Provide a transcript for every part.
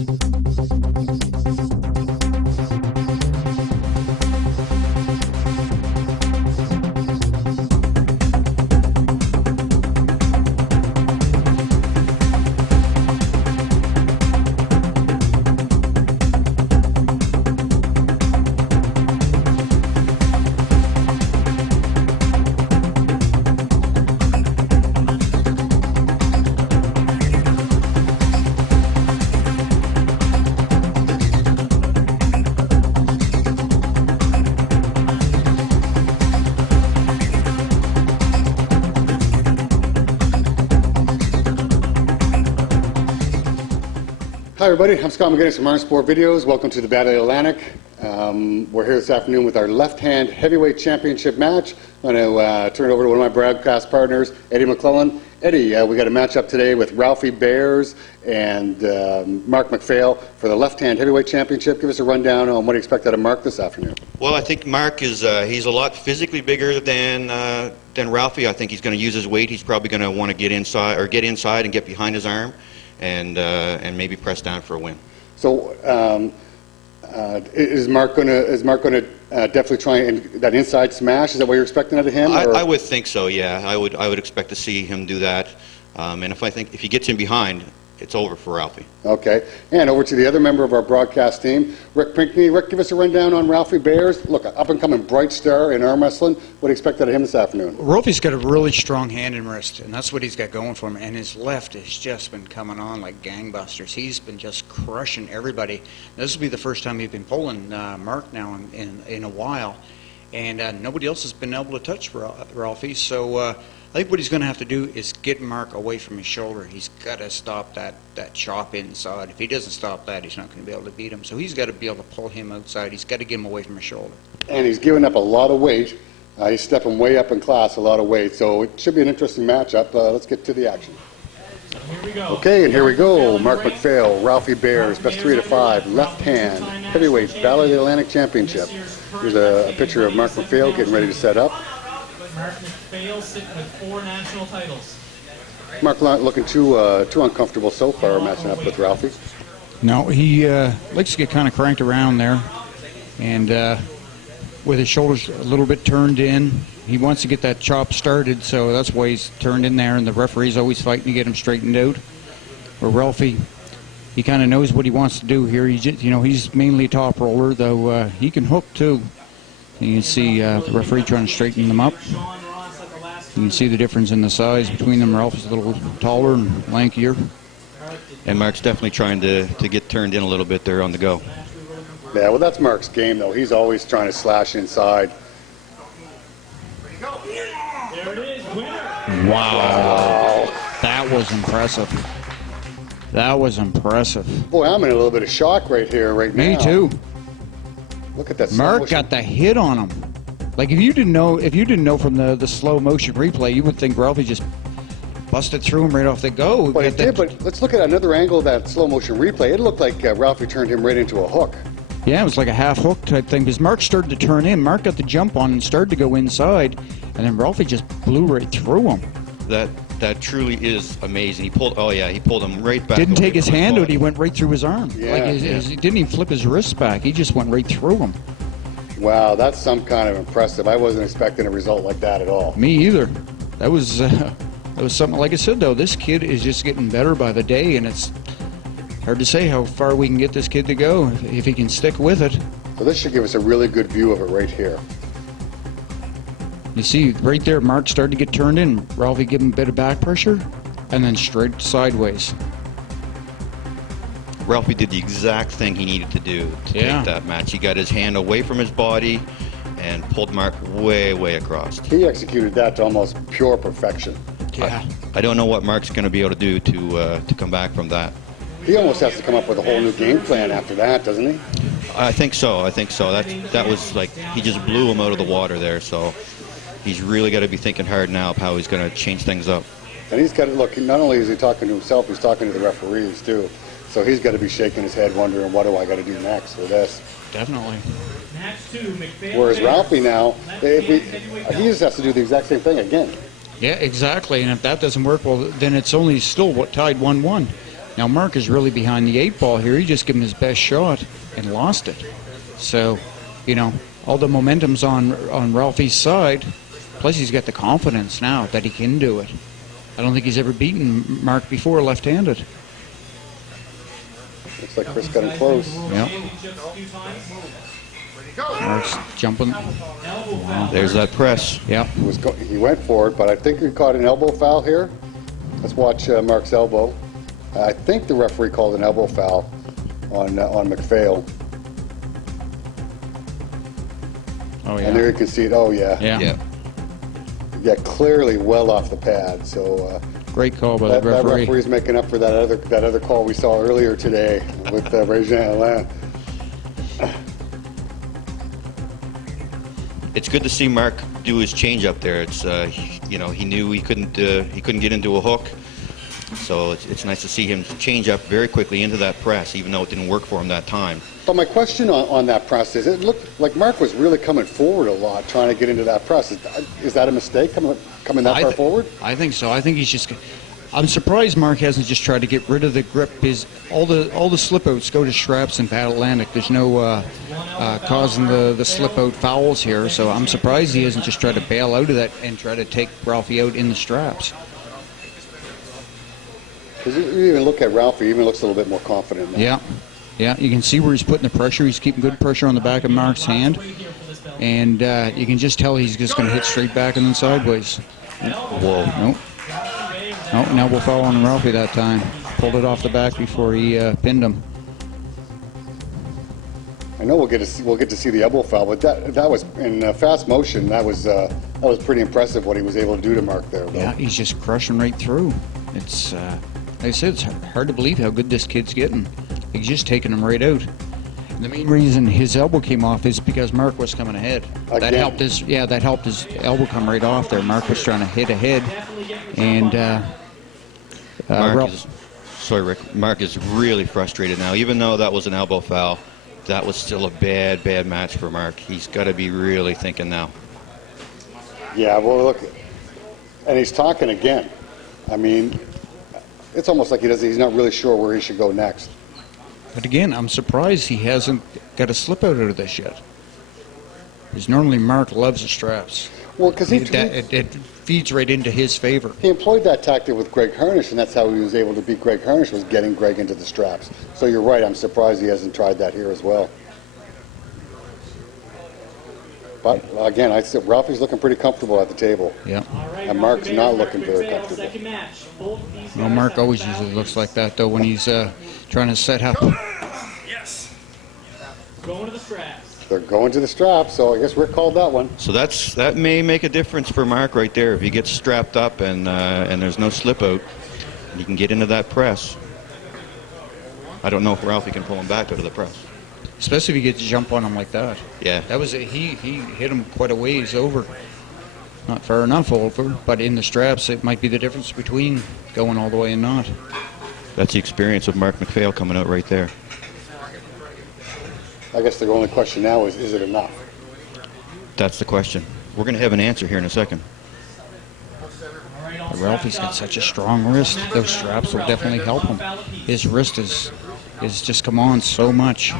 Hi everybody, I'm Scott McGinnis from ArmsportVideos. Welcome to the Battle of the Atlantic. We're here this afternoon with our left-hand heavyweight championship match. I'm going to turn it over to one of my broadcast partners, Eddie McClellan. Eddie, we got a match up today with Ralphie Bears and Mark MacPhail for the left-hand heavyweight championship. Give us a rundown on what you expect out of Mark this afternoon. Well, I think Mark is he's a lot physically bigger than Ralphie. I think he's going to use his weight. He's probably going to want to get inside and get behind his arm, and maybe press down for a win. So is Mark going to definitely try that inside smash? Is that what you're expecting out of him? I would think so. Yeah, I would expect to see him do that. And if he gets in behind, it's over for Ralphie. Okay. And over to the other member of our broadcast team, Rick Pinkney. Rick, give us a rundown on Ralphie Bears. Look, up-and-coming bright star in arm wrestling. What do you expect out of him this afternoon? Ralphie's got a really strong hand and wrist, and that's what he's got going for him. And his left has just been coming on like gangbusters. He's been just crushing everybody. This will be the first time he's been pulling Mark now in a while. And nobody else has been able to touch Ralphie. So I think what he's going to have to do is get Mark away from his shoulder. He's got to stop that chop inside. If he doesn't stop that, he's not going to be able to beat him. So he's got to be able to pull him outside. He's got to get him away from his shoulder. And he's giving up a lot of weight. He's stepping way up in class, a lot of weight. So it should be an interesting matchup. Let's get to the action. Here we go. Okay, and here we go. Mark MacPhail, Ralphie Bears, best 3 to 5, left hand, heavyweight, Battle of the Atlantic Championship. Here's a picture of Mark MacPhail getting ready to set up. Mark MacPhail sitting with 4 national titles. Mark not looking too uncomfortable so far matching up with Ralphie. No, he likes to get kind of cranked around there, and with his shoulders a little bit turned in. He wants to get that chop started, so that's why he's turned in there, and the referee's always fighting to get him straightened out. Where Ralphie, he kind of knows what he wants to do here. He's mainly a top roller, though he can hook too. You can see the referee trying to straighten them up. You can see the difference in the size between them. Ralphie's a little taller and lankier. And Mark's definitely trying to get turned in a little bit there on the go. Yeah, well, that's Mark's game, though. He's always trying to slash inside. There it is, winner. Wow. That was impressive. That was impressive. Boy, I'm in a little bit of shock right here, now. Me too. Look at that. Mark got the hit on him. Like if you didn't know from the slow motion replay, you would think Ralphie just busted through him right off the go. But it did. But let's look at another angle of that slow motion replay. It looked like Ralphie turned him right into a hook. Yeah, it was like a half hook type thing because Mark started to turn in. Mark got the jump on and started to go inside, and then Ralphie just blew right through him. That truly is amazing. He pulled him right back. Didn't take his hand out. He went right through his arm. Yeah, He didn't even flip his wrist back. He just went right through him. Wow, that's some kind of impressive. I wasn't expecting a result like that at all. Me either. That was something. Like I said, though, this kid is just getting better by the day, and it's hard to say how far we can get this kid to go if he can stick with it. So this should give us a really good view of it right here. You see, right there, Mark started to get turned in. Ralphie gave him a bit of back pressure, and then straight sideways. Ralphie did the exact thing he needed to do to take that match. He got his hand away from his body and pulled Mark way, way across. He executed that to almost pure perfection. Yeah. I don't know what Mark's going to be able to do to come back from that. He almost has to come up with a whole new game plan after that, doesn't he? I think so. That was like he just blew him out of the water there. So he's really got to be thinking hard now of how he's going to change things up. And he's got to look. Not only is he talking to himself, he's talking to the referees too. So he's got to be shaking his head, wondering, what do I got to do next for this? Definitely. Match 2, MacPhail. Whereas Ralphie now, he just has to do the exact same thing again. Yeah, exactly. And if that doesn't work, well, then it's only still tied 1-1. Now Mark is really behind the 8 ball here. He just gave him his best shot and lost it. So, you know, all the momentum's on Ralphie's side. Plus he's got the confidence now that he can do it. I don't think he's ever beaten Mark before left-handed. Looks like Chris got him close. Yep. Mark's jumping. Wow. There's that press. Yep. He went for it, but I think he caught an elbow foul here. Let's watch Mark's elbow. I think the referee called an elbow foul on MacPhail. Oh, yeah. And there you can see it. Oh, yeah. Yeah. Yeah, clearly well off the pad. So Great call by that the referee. referee's making up for that other call we saw earlier today with Régin Alain. It's good to see Mark do his change up there. It's you know, he knew he couldn't get into a hook, so it's nice to see him change up very quickly into that press, even though it didn't work for him that time. But my question on that press is, it looked like Mark was really coming forward a lot, trying to get into that press. Is that a mistake, coming that far forward? I think so. I think he's just. I'm surprised Mark hasn't just tried to get rid of the grip. All the slip outs go to straps in Pat Atlantic. There's no causing the slip out fouls here. So I'm surprised he hasn't just tried to bail out of that and try to take Ralphie out in the straps. Because you even look at Ralphie, he even looks a little bit more confident now. Yeah, you can see where he's putting the pressure. He's keeping good pressure on the back of Mark's hand. And you can just tell he's just going to hit straight back and then sideways. Whoa. Nope. Oh, an elbow foul on Ralphie that time. Pulled it off the back before he pinned him. I know we'll get to see the elbow foul, but that was in fast motion. That was pretty impressive what he was able to do to Mark there. Though. Yeah, he's just crushing right through. It's like I said, it's hard to believe how good this kid's getting. He's just taking him right out. And the main reason his elbow came off is because Mark was coming ahead. Again. That helped his elbow come right off there. Mark was trying to hit ahead, and Mark is really frustrated now. Even though that was an elbow foul, that was still a bad match for Mark. He's got to be really thinking now. Yeah, well, look, and he's talking again. I mean, it's almost like he's not really sure where he should go next. But again, I'm surprised he hasn't got a slip out of this yet. Because normally Mark loves the straps. Well, because it feeds right into his favor. He employed that tactic with Greg Harnish, and that's how he was able to beat Greg Harnish, was getting Greg into the straps. So you're right, I'm surprised he hasn't tried that here as well. But again, I said Ralphie's looking pretty comfortable at the table. Yeah. And Mark's not looking very comfortable. Well, Mark always usually looks like that, though, when he's trying to set up. Yes. Going to the straps. They're going to the straps, so I guess Rick called that one. So that may make a difference for Mark right there. If he gets strapped up and there's no slip out, he can get into that press. I don't know if Ralphie can pull him back out of the press. Especially if he gets a jump on him like that. Yeah. That was he hit him quite a ways over. Not far enough over, but in the straps, it might be the difference between going all the way and not. That's the experience of Mark MacPhail coming out right there. I guess the only question now is it enough? That's the question. We're going to have an answer here in a second. Ralphie's got such a strong wrist. Those straps will definitely help him. His wrist is just come on so much.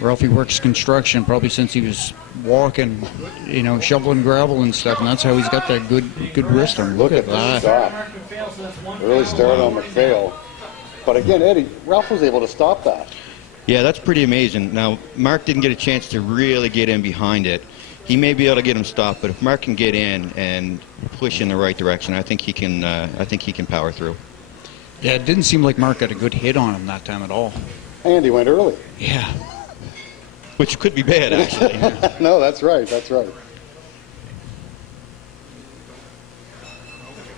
Ralphie works construction probably since he was walking, you know, shoveling gravel and stuff, and that's how he's got that good wrist on. Look at that. Stop. Early start on MacPhail. But again, Eddie, Ralph was able to stop that. Yeah, that's pretty amazing. Now, Mark didn't get a chance to really get in behind it. He may be able to get him stopped, but if Mark can get in and push in the right direction, I think he can power through. Yeah, it didn't seem like Mark got a good hit on him that time at all. And he went early. Yeah. Which could be bad, actually. No, that's right. That's right.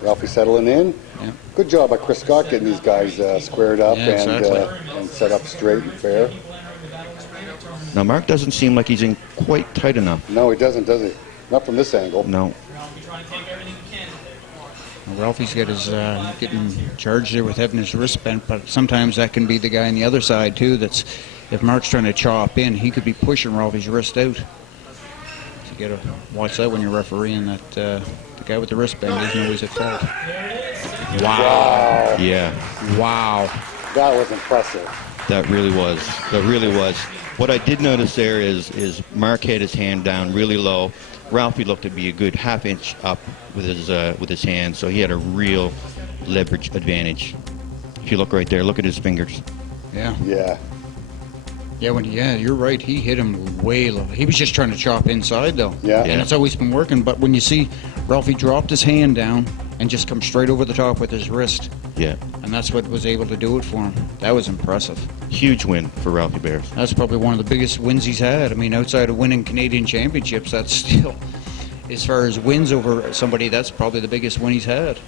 Ralphie settling in. Yeah. Good job by Chris Scott getting these guys squared up and set up straight and fair. Now, Mark doesn't seem like he's in quite tight enough. No, he doesn't, does he? Not from this angle. No. Ralphie's got his getting charged there with having his wrist bent, but sometimes that can be the guy on the other side too. That's if Mark's trying to chop in, he could be pushing Ralphie's wrist out. So you got to watch that when you're refereeing. That the guy with the wrist bend isn't always at fault. Wow. Yeah, Wow. That was impressive. that really was. That really was. What I did notice there is Mark had his hand down really low. Ralphie looked to be a good half-inch up with his hand, so he had a real leverage advantage. If you look right there, look at his fingers. Yeah. Yeah. Yeah, you're right. He hit him way low. He was just trying to chop inside, though. Yeah. And it's always been working. But when you see Ralphie dropped his hand down and just come straight over the top with his wrist, Yeah, and that's what was able to do it for him. That was impressive. huge win for Ralphie Bears. That's probably one of the biggest wins he's had. I mean, outside of winning Canadian championships, that's still, as far as wins over somebody, that's probably the biggest win he's had.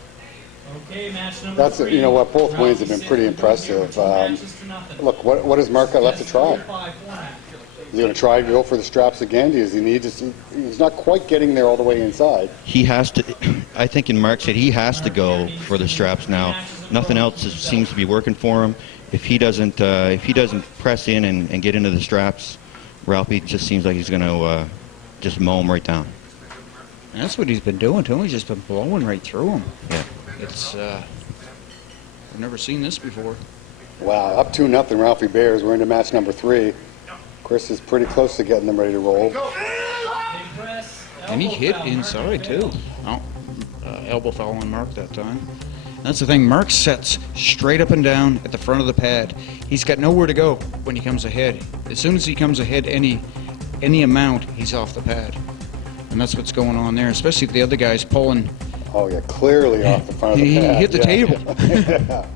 Okay, match number That's, three. you know what, both wins have been pretty impressive. Look, what has Mark got left to try? Is he going to try to go for the straps again? Does he need to see? He's not quite getting there all the way inside. He has to. I think in Mark's head, he has to go for the straps now. Nothing else seems to be working for him. If he doesn't press in and get into the straps, Ralphie just seems like he's going to just mow him right down. And that's what he's been doing to him. He's just been blowing right through him. Yeah. It's, I've never seen this before. Wow, up 2-0 Ralphie Bears. We're into match number 3. Chris is pretty close to getting them ready to roll. And he hit inside, too. Oh, elbow foul on Mark that time. That's the thing. Mark sets straight up and down at the front of the pad. He's got nowhere to go when he comes ahead. As soon as he comes ahead any amount, he's off the pad. And that's what's going on there, especially if the other guy's pulling. Oh yeah, clearly off the front of the He pad. hit the Yeah. table. Yeah.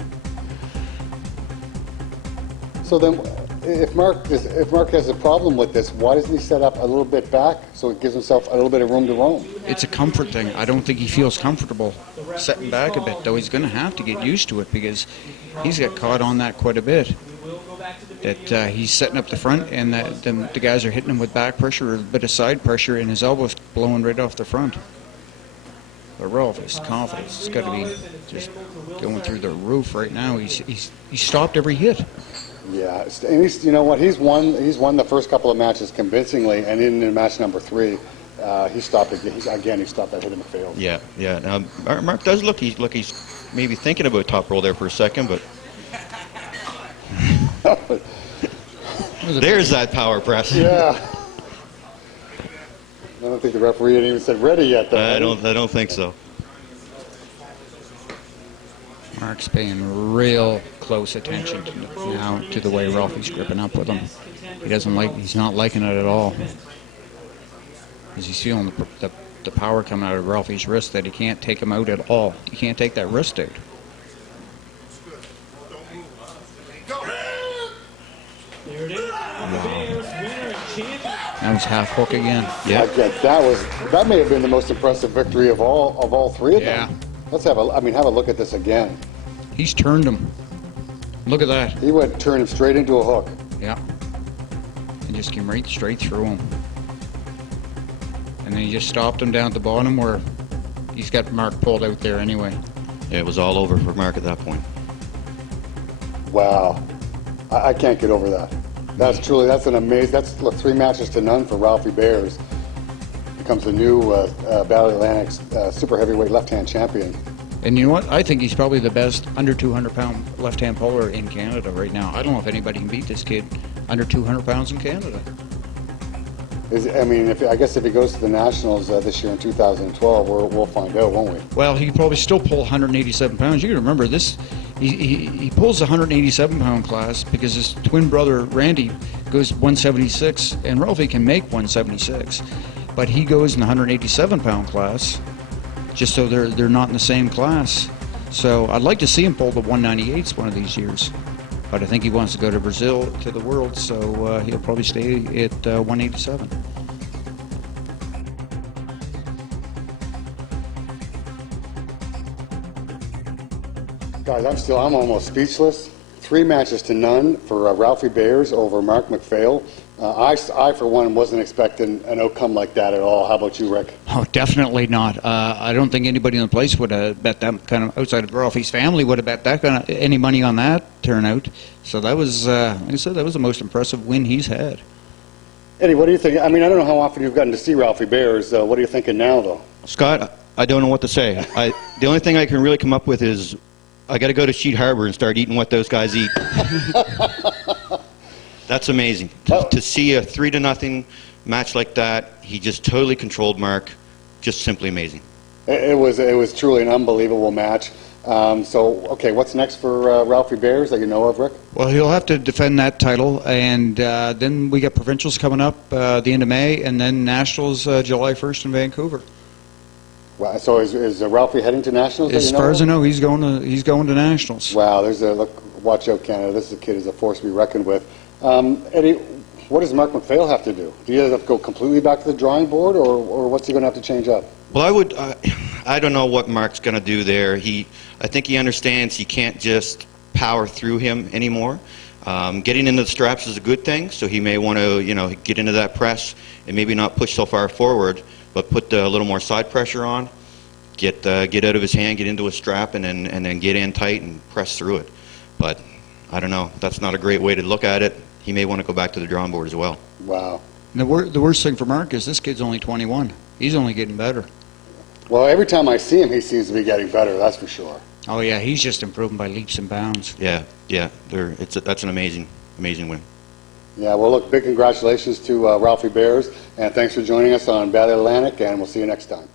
So then, if Mark has a problem with this, why doesn't he set up a little bit back so it gives himself a little bit of room to roam? It's a comfort thing. I don't think he feels comfortable setting back a bit, though he's going to have to get used to it because he's got caught on that quite a bit. That he's setting up the front and that the guys are hitting him with back pressure or a bit of side pressure and his elbow's blowing right off the front. But Ralphie's confidence has got to be just going through the roof right now. He's stopped every hit. Yeah, and you know what? He's won the first couple of matches convincingly, and in match number 3, he stopped again. He stopped that hit and failed. Yeah, yeah. Now Mark does look he's maybe thinking about top roll there for a second, but there's that power press. Yeah. I don't think the referee had even said ready yet, though. I don't think so. Mark's paying real close attention now to the way Ralphie's gripping up with him. He's not liking it at all. Because he's feeling the power coming out of Ralphie's wrist that he can't take him out at all. He can't take that wrist out. There it is. The Bears winner and champion. That was half hook again. Yeah. Again, that may have been the most impressive victory of all 3 of them. Yeah. Let's have a look at this again. He's turned him. Look at that. He turned him straight into a hook. Yeah. And just came right straight through him. And then he just stopped him down at the bottom where he's got Mark pulled out there anyway. Yeah, it was all over for Mark at that point. Wow, I can't get over that. That's an amazing. That's 3 matches to none for Ralphie Bears. Becomes the new Battle Atlantic's super heavyweight left-hand champion. And you know what? I think he's probably the best under 200-pound left-hand puller in Canada right now. I don't know if anybody can beat this kid under 200 pounds in Canada. I guess if he goes to the Nationals this year in 2012, we'll find out, won't we? Well, he could probably still pull 187 pounds. You can remember this. He pulls the 187-pound class because his twin brother, Randy, goes 176, and Ralphie can make 176. But he goes in the 187-pound class just so they're not in the same class. So I'd like to see him pull the 198s one of these years. But I think he wants to go to Brazil to the World, so he'll probably stay at 187. Guys, I'm almost speechless. 3 matches to none for Ralphie Bears over Mark MacPhail. I, for one, wasn't expecting an outcome like that at all. How about you, Rick? Oh, definitely not. I don't think anybody in the place would have bet that kind of, outside of Ralphie's family, would have bet that kind of, any money on that turnout. So that was, like I said, that was the most impressive win he's had. Eddie, what do you think? I don't know how often you've gotten to see Ralphie Bears. What are you thinking now, though? Scott, I don't know what to say. The only thing I can really come up with is I got to go to Sheet Harbor and start eating what those guys eat. That's amazing. To see a 3-0 match like that, he just totally controlled Mark. Just simply amazing. It was truly an unbelievable match. Okay, what's next for Ralphie Bears that you know of, Rick? Well, he'll have to defend that title, and then we got provincials coming up the end of May, and then nationals July 1st in Vancouver. Wow, so is Ralphie heading to nationals? As far as I know, he's going to nationals. Wow, watch out, Canada. This kid is a force to be reckoned with. Eddie, what does Mark MacPhail have to do? Do you have to go completely back to the drawing board, or what's he going to have to change up? Well, I don't know what Mark's going to do there. I think he understands he can't just power through him anymore. Getting into the straps is a good thing, so he may want to, get into that press and maybe not push so far forward, but put a little more side pressure on, get out of his hand, get into a strap, and then get in tight and press through it. But I don't know. That's not a great way to look at it. He may want to go back to the drawing board as well. Wow. The worst thing for Mark is this kid's only 21. He's only getting better. Well, every time I see him, he seems to be getting better, that's for sure. Oh, yeah, he's just improving by leaps and bounds. Yeah. That's an amazing win. Yeah, well, look, big congratulations to Ralphie Bears, and thanks for joining us on Battle Atlantic, and we'll see you next time.